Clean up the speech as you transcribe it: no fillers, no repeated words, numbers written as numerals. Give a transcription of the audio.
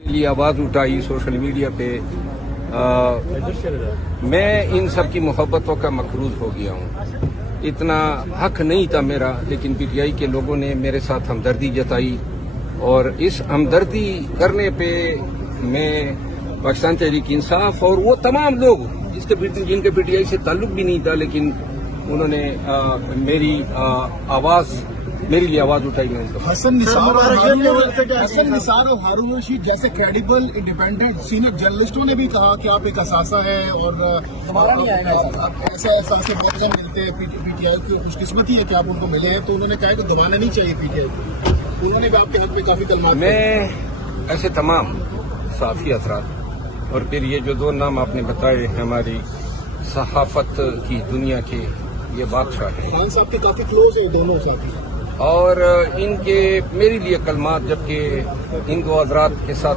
میرے لیے آواز اٹھائی سوشل میڈیا پہ میں ان سب کی محبتوں کا مقروض ہو گیا ہوں. اتنا حق نہیں تھا میرا، لیکن پی ٹی آئی کے لوگوں نے میرے ساتھ ہمدردی جتائی، اور اس ہمدردی کرنے پہ میں پاکستان تحریک انصاف اور وہ تمام لوگ جن کے پی ٹی آئی سے تعلق بھی نہیں تھا، لیکن انہوں نے میرے لیے آواز اٹھائی. میں حسن نثار اور ہارون رشید جیسے کریڈیبل انڈیپینڈنٹ سینئر جرنلسٹوں نے بھی کہا کہ آپ ایک اثاثہ ہے اور ایسے اثاثے بہت کم ملتے ہیں. پی ٹی آئی کی خوش قسمتی ہے کہ آپ ان کو ملے ہیں، تو انہوں نے کہا کہ دبانا نہیں چاہیے پی ٹی آئی کو. انہوں نے بھی آپ کے حق میں کافی کلمات. میں ایسے تمام صحافی افراد اور پھر یہ جو دو نام آپ نے بتائے ہماری صحافت کی دنیا کے، یہ بادشاہ ہیں خان صاحب کے کافی کلوز ہیں دونوں ساتھی، اور ان کے میرے لیے کلمات، جبکہ ان دو حضرات کے ساتھ